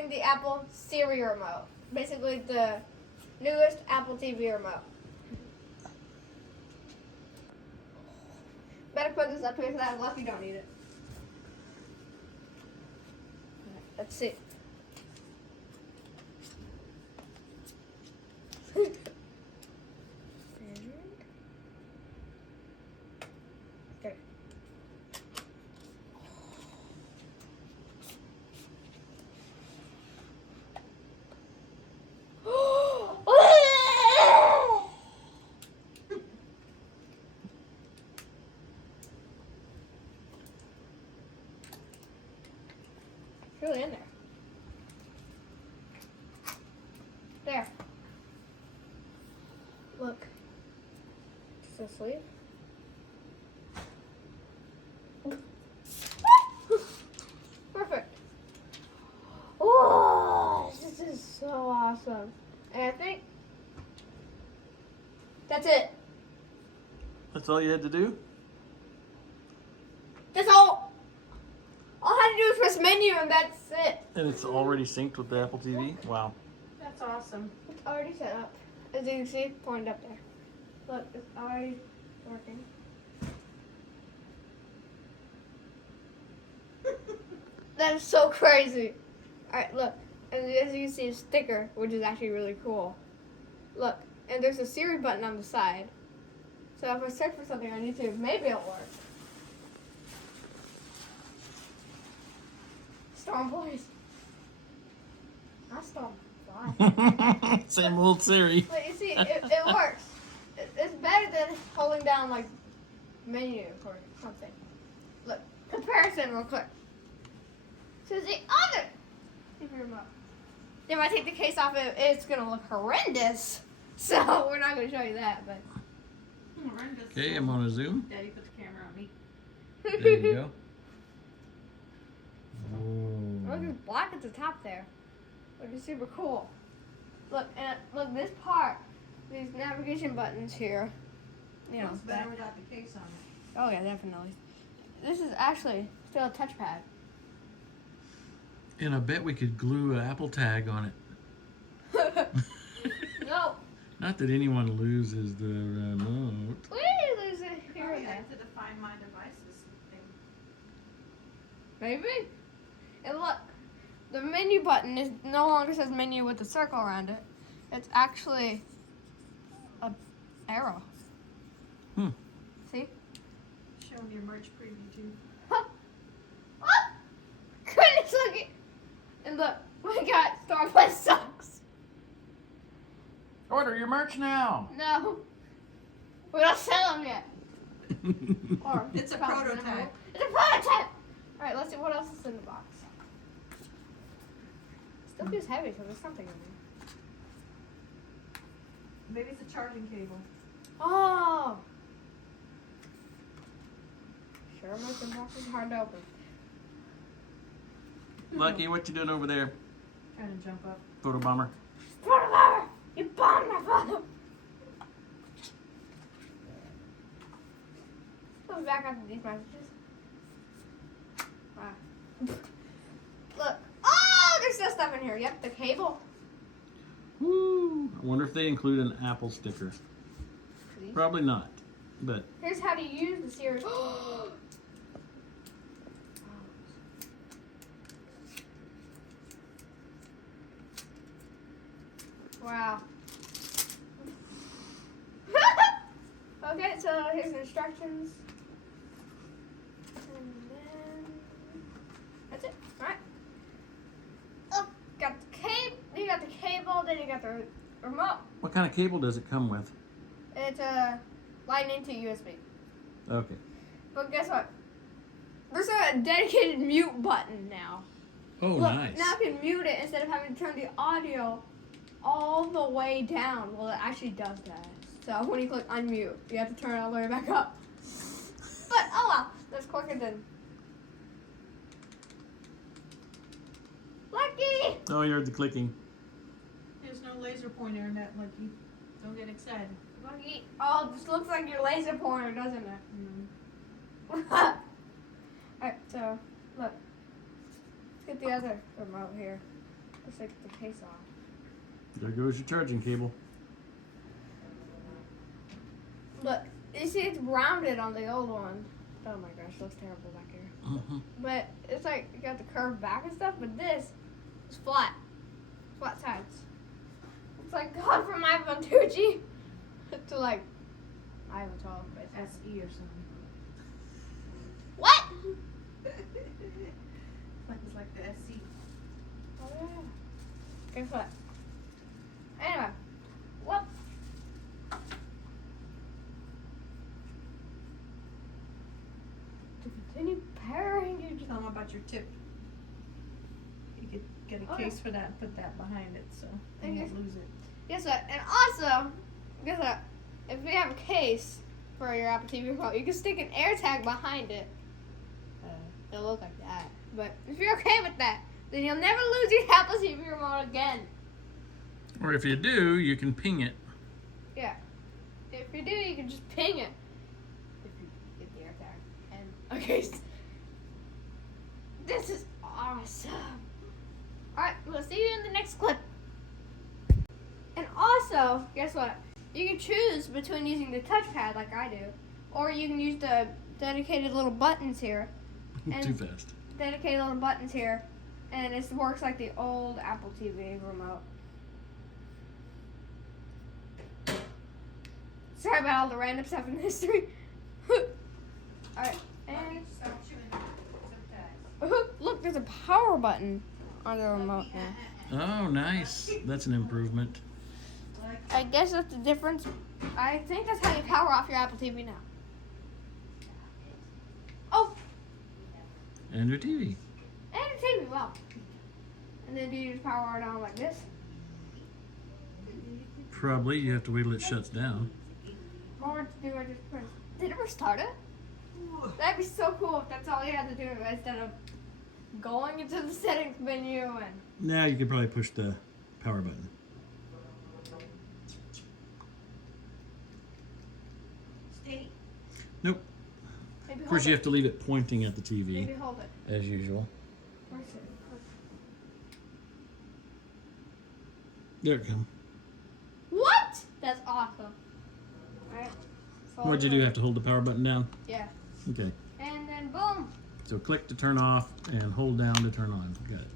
unboxing the Apple Siri remote. Basically the newest Apple TV remote. Better put this up here because that Lucky don't need it. Let's see. Okay. It's really in there. There. Look. It's the sleeve. Perfect. Oh, this is so awesome. And I think that's it. That's all you had to do? That's all. All I had to do is press menu and that's it. And it's already synced with the Apple TV? Wow. That's awesome. It's already set up. As you can see, pointed up there. Look, it's already working. That is so crazy. Alright, look. And as you can see, a sticker, which is actually really cool. Look, and there's a Siri button on the side. So if I search for something on YouTube, maybe it'll work. StormPlayz. Not StormPlayz. Same old Siri. But you see, it works. It's better than holding down like menu or something. Look, comparison real quick. So the other TV remote. If I take the case off, it's gonna look horrendous. So we're not gonna show you that, but. Horrendous. Okay, I'm on a zoom. Daddy put the camera on me. There you go. Look, it's black at the top there. Which is super cool. Look, and look, this part, these navigation buttons here. You know, It's better without the case on it. oh yeah, definitely. This is actually still a touchpad. And I bet we could glue an Apple tag on it. No, Not that anyone loses the remote. we lose it here Probably and there. have to define my devices thing. Maybe. And look, the menu button is no longer says menu with a circle around it. It's actually a arrow. See? Show them your merch preview too. Oh, goodness, look it. And look, we got StormPlayz socks. Order your merch now. No, we don't sell them yet. Or It's a probably prototype. never will. It's a prototype. All right, let's see what else is in the box. Still feels heavy, so there's something in there. Maybe it's a charging cable. Oh. Sure, making boxes hard to open. Lucky, what you doing over there? Trying to jump up. Photo bomber. Photo! You bombed my photo! Come back after these messages. Wow. Look. Oh, there's still stuff in here. Yep, the cable. Woo! I wonder if they include an Apple sticker. See? Probably not, but Here's how to use the Siri. Wow. Okay, so here's the instructions. And then that's it. Alright. Oh, got the cable. You got the cable, then you got the remote. what kind of cable does it come with? It's a lightning to USB. Okay. But guess what? There's a dedicated mute button now. Oh, Look, nice. now I can mute it instead of having to turn the audio all the way down. Well, it actually does that. So when you click unmute, you have to turn it all the way back up. But oh well, that's quicker than. Lucky! Oh, you heard the clicking. There's no laser pointer in that, Lucky. Don't get excited. Lucky! Oh, this looks like your laser pointer, doesn't it? Alright, so look. Let's get the other remote here. Let's take the case off. There goes your charging cable. Look, you see it's rounded on the old one. Oh my gosh, it looks terrible back here. But it's like you got the curved back and stuff, but this is flat. Flat sides. It's like gone from iPhone 2G to like iPhone 12. But it's SE or something. what? It's like the SE. Oh yeah. Guess what? Anyway, whoop. To continue pairing you just Tell them about your tip. You could get a Oh, case for that and put that behind it so you Okay. won't lose it. guess what? And also, guess what? If you have a case for your Apple TV remote, you can stick an AirTag behind it. It'll look like that. But if you're okay with that, then you'll never lose your Apple TV remote again. Or if you do, you can ping it. Yeah. If you do, you can just ping it. If you get the AirTag. And okay. This is awesome. Alright, we'll see you in the next clip. And also, guess what? You can choose between using the touchpad like I do, or you can use the dedicated little buttons here. And Too fast. dedicated little buttons here, and it works like the old Apple TV remote. Sorry about all the random stuff in history. Alright, and look, there's a power button on the remote now. Oh, nice. That's an improvement. I guess that's the difference. I think that's how you power off your Apple TV now. Oh, And your TV. and your TV, wow. And then do you just power it on like this? Probably. You have to wait till it shuts down. Or do I just press? Did it restart it? That'd be so cool if that's all you had to do instead of going into the settings menu and. Now you could probably push the power button. Stay. Nope. Maybe Of course, hold you it. have to leave it pointing at the TV, Maybe hold it. as usual. Where's it? There it comes. What? That's awesome. Alright. What'd you do? Have to hold the power button down? Yeah. Okay. And then boom. So click to turn off and hold down to turn on. Got it.